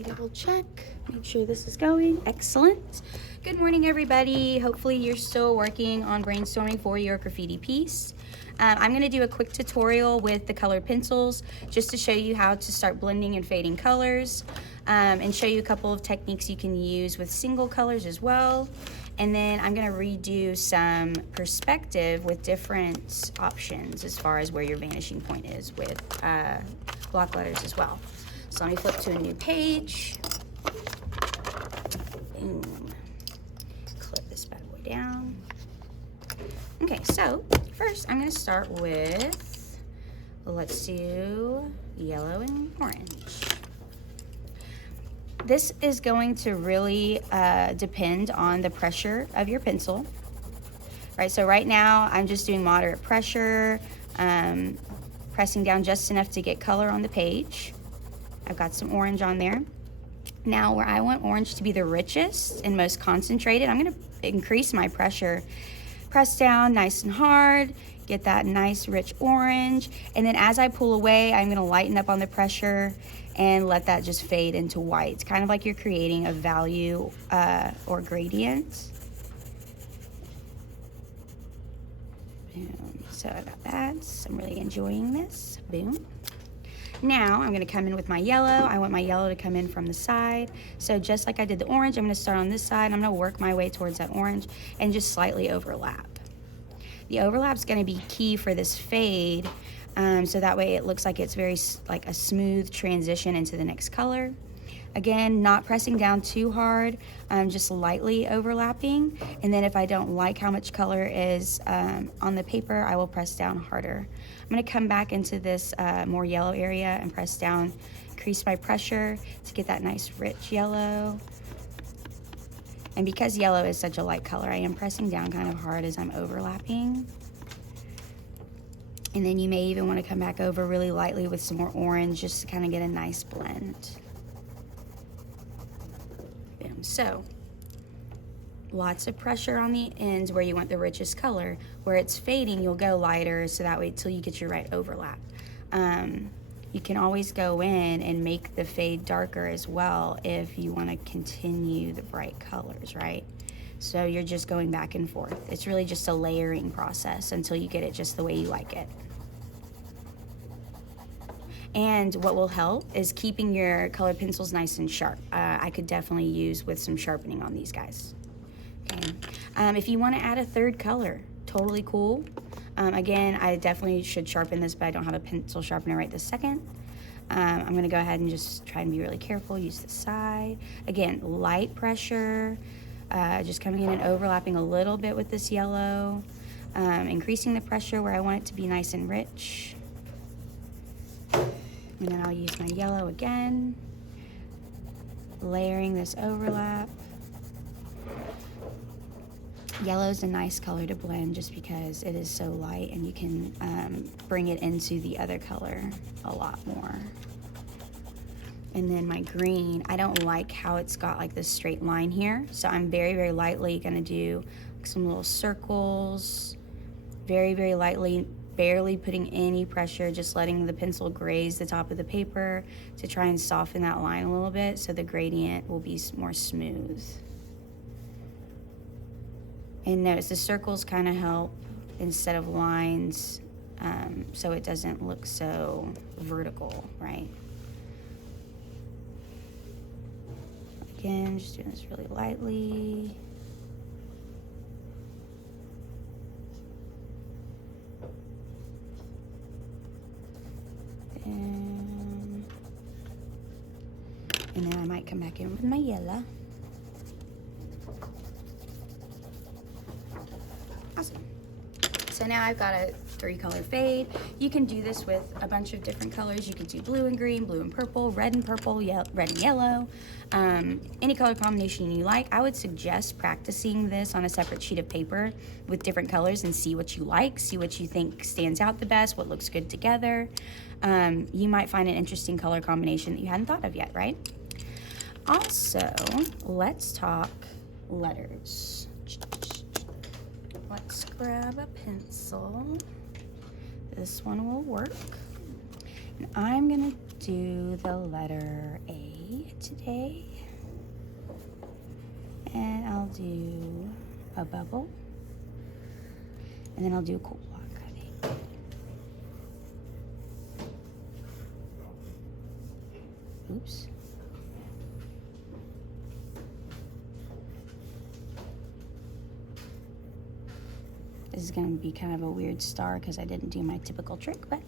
me double check, make sure this is going. Excellent. Good morning, everybody. Hopefully you're still working on brainstorming for your graffiti piece. I'm going to do a quick tutorial with the colored pencils just to show you how to start blending and fading colors, and show you a couple of techniques you can use with single colors as well. And then I'm going to redo some perspective with different options as far as where your vanishing point is with block letters as well. So let me flip to a new page. Boom. Clip this bad boy down. Okay, so first I'm going to start with, let's do yellow and orange. This is going to really depend on the pressure of your pencil. Right, so right now I'm just doing moderate pressure, pressing down just enough to get color on the page. I've got some orange on there. Now where I want orange to be the richest and most concentrated, I'm going to increase my pressure. Press down nice and hard, get that nice rich orange, and then as I pull away, I'm going to lighten up on the pressure and let that just fade into white. It's kind of like you're creating a value or gradient. Boom. So I got that. I'm really enjoying this. Boom. Now I'm going to come in with my yellow. I want my yellow to come in from the side. So just like I did the orange, I'm going to start on this side. I'm going to work my way towards that orange and just slightly overlap. The overlap is going to be key for this fade, so that way it looks like it's very like a smooth transition into the next color. Again, not pressing down too hard, just lightly overlapping. And then if I don't like how much color is on the paper, I will press down harder. I'm going to come back into this more yellow area and press down, increase my pressure to get that nice rich yellow. And because yellow is such a light color, I am pressing down kind of hard as I'm overlapping. And then you may even want to come back over really lightly with some more orange just to kind of get a nice blend. Boom. So lots of pressure on the ends where you want the richest color. Where it's fading, you'll go lighter so that way till you get your right overlap. You can always go in and make the fade darker as well if you want to continue the bright colors, right? So you're just going back and forth. It's really just a layering process until you get it just the way you like it. And what will help is keeping your colored pencils nice and sharp. I could definitely use with some sharpening on these guys. Okay. If you want to add a third color, totally cool. Again, I definitely should sharpen this, but I don't have a pencil sharpener right this second. I'm going to go ahead and just try and be really careful. Use the side. Again, light pressure, just coming in and overlapping a little bit with this yellow, increasing the pressure where I want it to be nice and rich. And then I'll use my yellow again, layering this overlap. Yellow is a nice color to blend just because it is so light and you can bring it into the other color a lot more. And then my green, I don't like how it's got like this straight line here, so I'm very, very lightly gonna do some little circles, very, very lightly, barely putting any pressure, just letting the pencil graze the top of the paper to try and soften that line a little bit so the gradient will be more smooth. And notice the circles kind of help instead of lines, so it doesn't look so vertical, right? Again, just doing this really lightly. And then I might come back in with my yellow. Awesome. So now I've got a 3-color fade. You can do this with a bunch of different colors. You can do blue and green, blue and purple, red and purple, red and yellow. Any color combination you like. I would suggest practicing this on a separate sheet of paper with different colors and see what you like, see what you think stands out the best, what looks good together. You might find an interesting color combination that you hadn't thought of yet, right? Also, let's talk letters. Let's grab a pencil. This one will work. And I'm gonna do the letter A today. And I'll do a bubble. And then I'll do a cool block, I think. Oops. This is going to be kind of a weird star because I didn't do my typical trick, but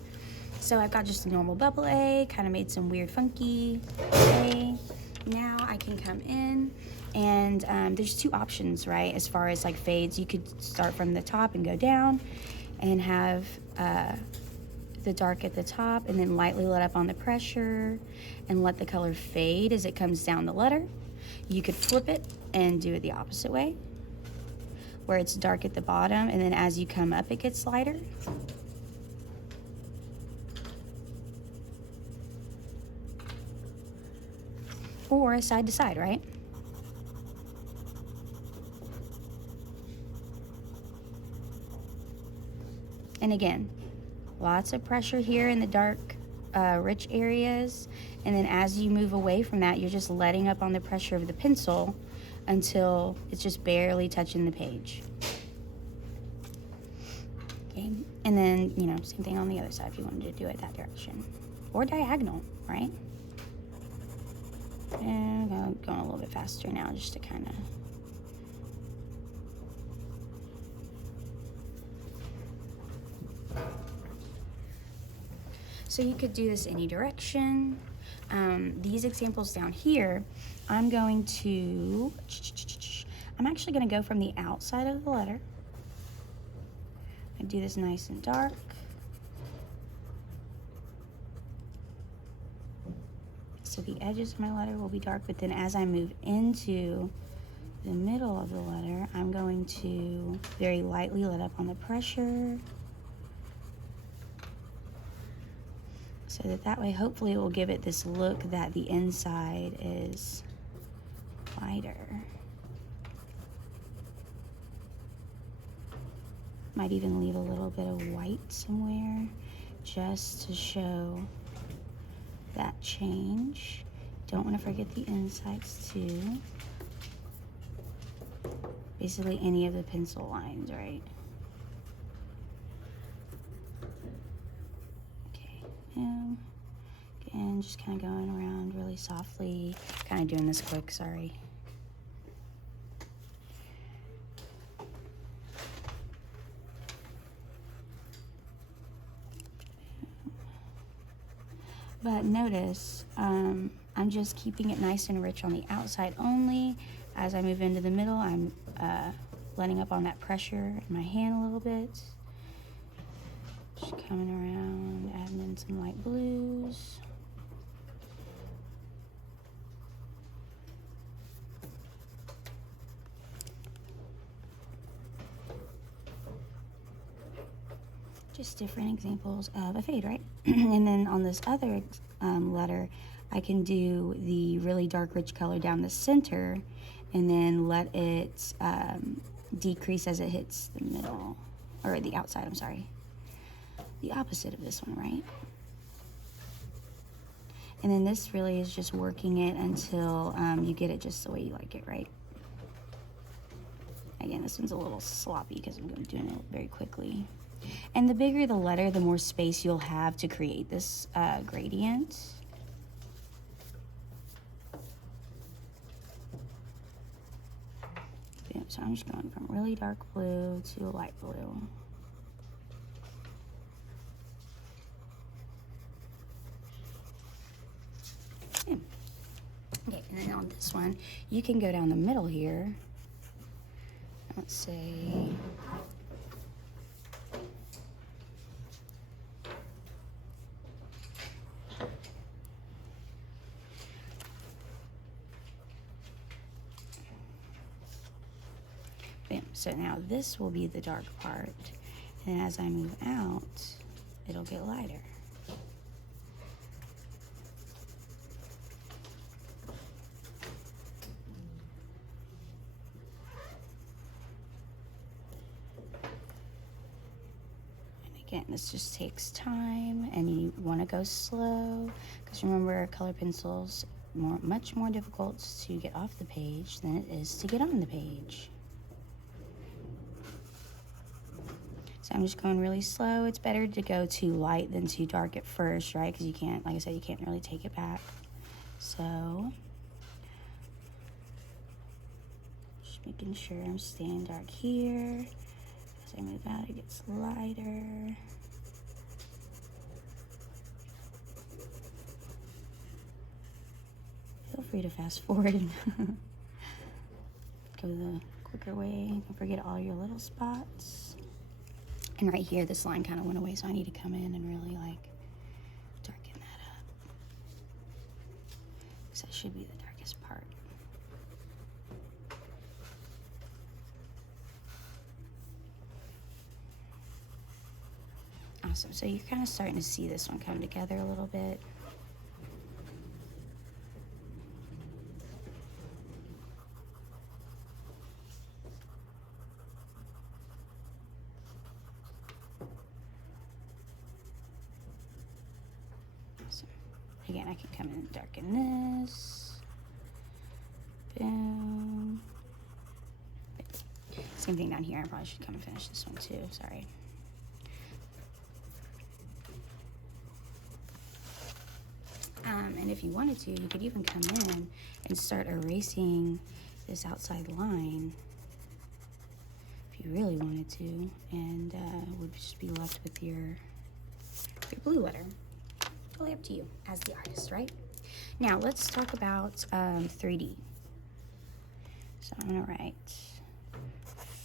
so I've got just a normal bubble A, kind of made some weird funky A. Now I can come in and there's two options, right? As far as like fades, you could start from the top and go down and have the dark at the top and then lightly let up on the pressure and let the color fade as it comes down the letter. You could flip it and do it the opposite way, where it's dark at the bottom and then as you come up it gets lighter. Or side to side, right? And again, lots of pressure here in the dark, rich areas. And then as you move away from that, you're just letting up on the pressure of the pencil until it's just barely touching the page. Okay, and then, you know, same thing on the other side if you wanted to do it that direction. Or diagonal, right? And I'm going a little bit faster now just to kind of... So you could do this any direction. These examples down here, I'm actually going to go from the outside of the letter. I do this nice and dark. So the edges of my letter will be dark, but then as I move into the middle of the letter, I'm going to very lightly let up on the pressure. So that way, hopefully it will give it this look that the inside is lighter. Might even leave a little bit of white somewhere just to show that change. Don't want to forget the insides too. Basically any of the pencil lines, right? Okay, again, just kind of going around really softly. Kind of doing this quick, sorry. But notice, I'm just keeping it nice and rich on the outside only. As I move into the middle, I'm letting up on that pressure in my hand a little bit. Just coming around, adding in some light blues. Just different examples of a fade, right? And then on this other letter, I can do the really dark, rich color down the center and then let it decrease as it hits the middle, or the outside, I'm sorry. The opposite of this one, right? And then this really is just working it until you get it just the way you like it, right? Again, this one's a little sloppy because I'm doing it very quickly. And the bigger the letter, the more space you'll have to create this gradient. So I'm just going from really dark blue to a light blue. Okay, and then on this one, you can go down the middle here. Let's say... So now this will be the dark part, and as I move out, it'll get lighter. And again, this just takes time, and you want to go slow, because remember, color pencils, much more difficult to get off the page than it is to get on the page. So I'm just going really slow. It's better to go too light than too dark at first, right? Because you can't, like I said, you can't really take it back. So just making sure I'm staying dark here. As I move out, it gets lighter. Feel free to fast forward and go the quicker way. Don't forget all your little spots. And right here, this line kind of went away, so I need to come in and really like darken that up. Because that should be the darkest part. Awesome, so you're kind of starting to see this one come together a little bit. Awesome. Again, I can come in and darken this. Boom. Same thing down here. I probably should come and finish this one too, sorry. And if you wanted to, you could even come in and start erasing this outside line if you really wanted to, and would just be left with your blue letter. Totally up to you as the artist, right? Now let's talk about 3D. So I'm gonna write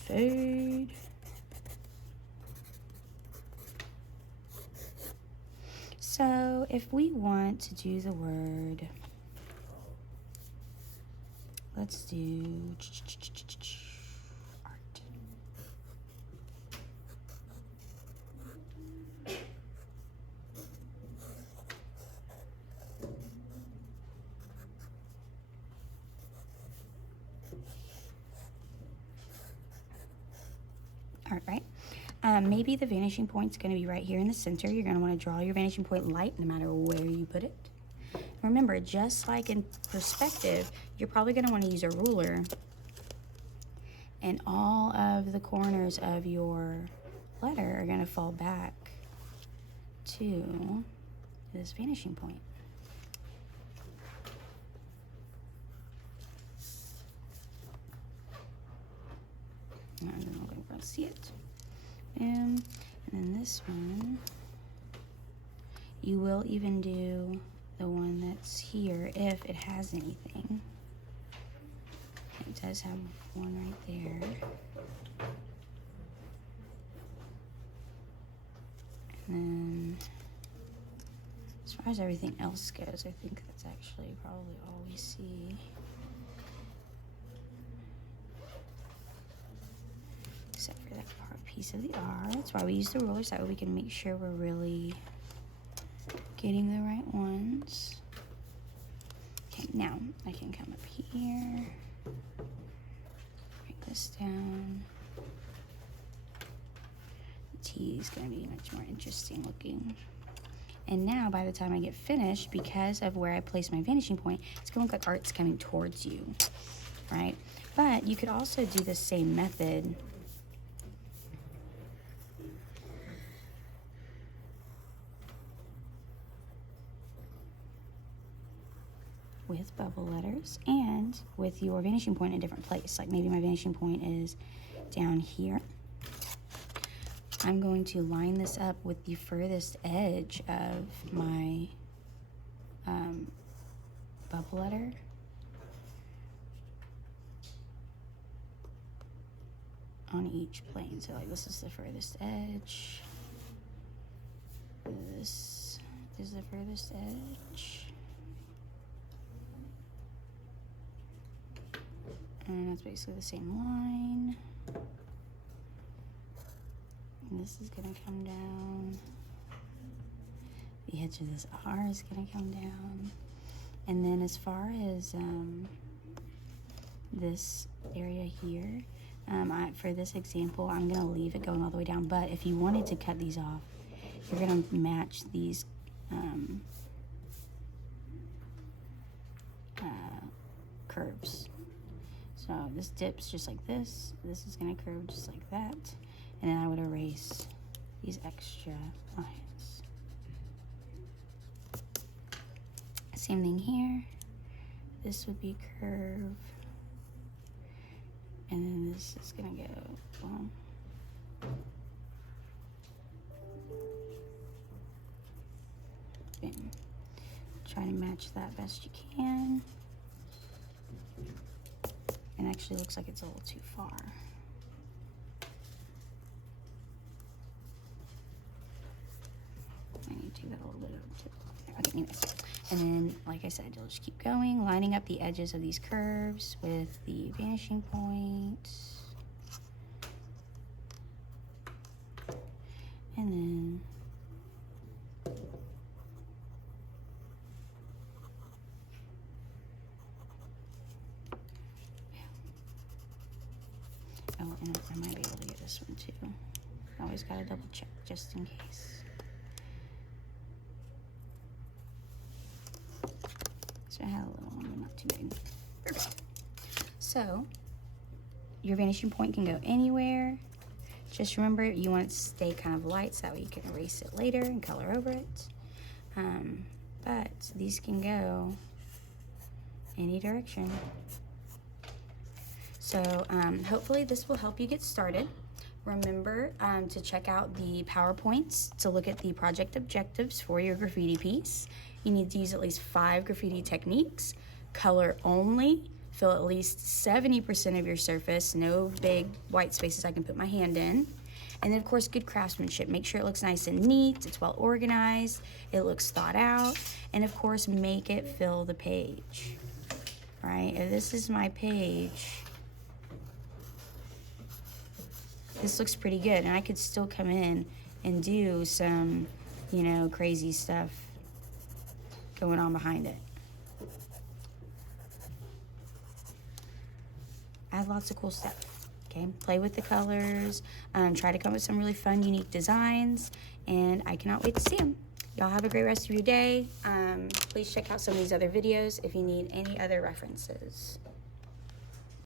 fade. So if we want to do the word, let's do art. Art, right? Maybe the vanishing point's going to be right here in the center. You're going to want to draw your vanishing point light no matter where you put it. Remember, just like in perspective, you're probably going to want to use a ruler, and all of the corners of your letter are going to fall back to this vanishing point. And then we're going to see it. And then this one, you will even do the one that's here if it has anything. It does have one right there. And then as far as everything else goes, I think that's actually probably all we see. Except for that part piece of the R. That's why we use the rulers, that way we can make sure we're really getting the right ones. Okay, now I can come up here, break this down. The T is going to be much more interesting looking. And now by the time I get finished, because of where I place my vanishing point, it's going to look like art's coming towards you, right? But you could also do the same method with bubble letters and with your vanishing point in a different place. Like maybe my vanishing point is down here. I'm going to line this up with the furthest edge of my bubble letter. On each plane. So like this is the furthest edge. This is the furthest edge. And that's basically the same line. And this is gonna come down. The edge of this R is gonna come down. And then as far as this area here, for this example, I'm gonna leave it going all the way down. But if you wanted to cut these off, you're gonna match these curves. So this dips just like this. This is gonna curve just like that. And then I would erase these extra lines. Same thing here. This would be curve. And then this is gonna go boom. Boom. Try to match that best you can. It actually looks like it's a little too far. I need to take that a little bit over too. Okay, anyways. And then, like I said, you'll just keep going, lining up the edges of these curves with the vanishing point. And then oh, and I might be able to get this one too. Always gotta double check just in case. So I had a little one, but not too big. Perfect. So your vanishing point can go anywhere. Just remember, you want it to stay kind of light so that way you can erase it later and color over it. But these can go any direction. So hopefully this will help you get started. Remember to check out the PowerPoints to look at the project objectives for your graffiti piece. You need to use at least 5 graffiti techniques, color only, fill at least 70% of your surface, no big white spaces I can put my hand in. And then of course, good craftsmanship. Make sure it looks nice and neat, it's well organized, it looks thought out, and of course, make it fill the page. All right, if this is my page, this looks pretty good, and I could still come in and do some, you know, crazy stuff going on behind it. Add lots of cool stuff, okay? Play with the colors, try to come up with some really fun, unique designs, and I cannot wait to see them. Y'all have a great rest of your day. Please check out some of these other videos if you need any other references.